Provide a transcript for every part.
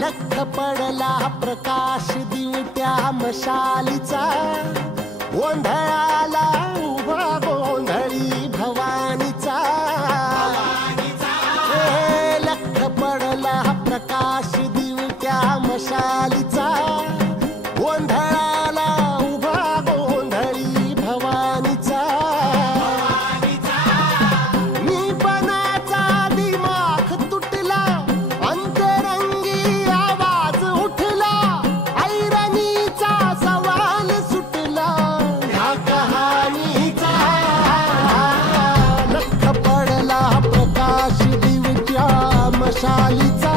लख पडला प्रकाश दिवट्या मशालीचा, गोंधळाला उभा गोंधळी भवानीचा. लख पडला प्रकाश दिवट्या मशालीचा, गोंधळाला उभा गोंधळी भवानीचा. निपणाचा दिमाख तुटला, अंतरंगी आवाज उठला, ऐरणीचा सवाल सुटला ह्या कहाणीचा. लख पडला प्रकाश दिवट्या मशालीचा,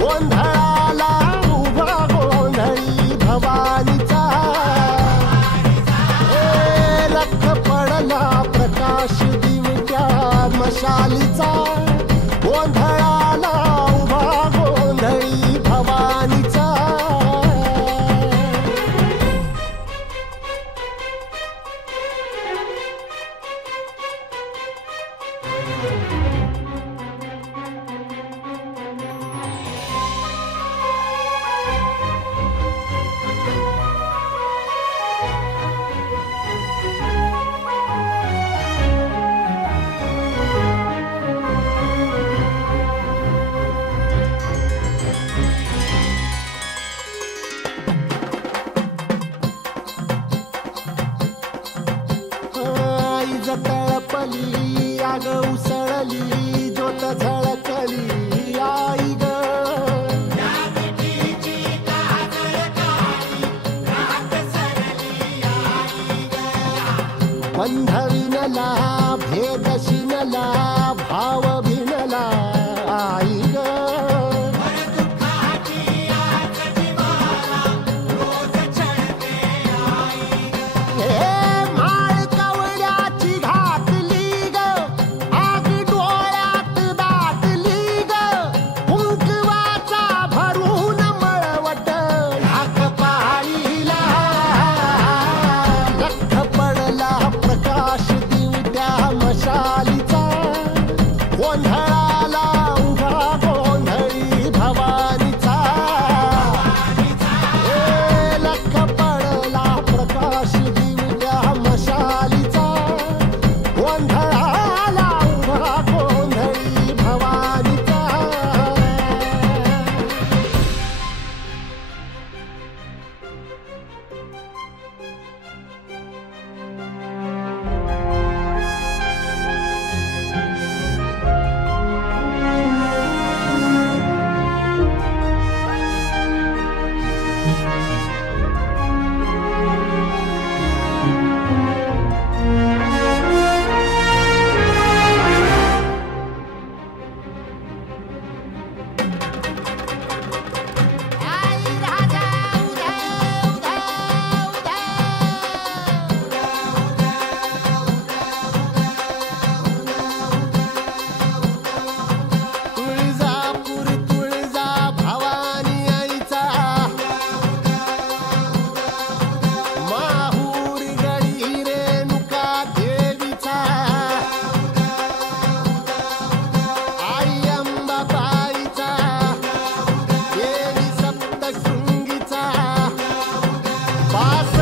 गोंधळाला उभा गोंधळी भवानीचा. लख पडला प्रकाश दिवट्या मशालीचा, गोंधळाला उभा गोंधळी भवानीचा. आईज तळपली, आग उसळली, ज्योत झळकली आई ग. बंध विणला, भेद शिनला, भाव भिनला आई ग. माळ कवड्याची घातली ग, आग डोळ्यात दाटली ग, कुंकवाचा भरून मळवट ह्या कपाळीला. लख पडला प्रकाश दिवट्या मशालीचा, गोंधळाला उभा गोंधळी भवानीचा. लख पडला प्रकाश दिवट्या मशालीचा, गोंधळाला उभा गोंधळी भवानीचा. आई राजा उद्या उद्या उद्या. तुळजापूर तुळजा भवानी आईचा, माहूर गडी रेणुका देवीचा. आई अंबाबाईचा, देवी सप्तशृंगीचा. बास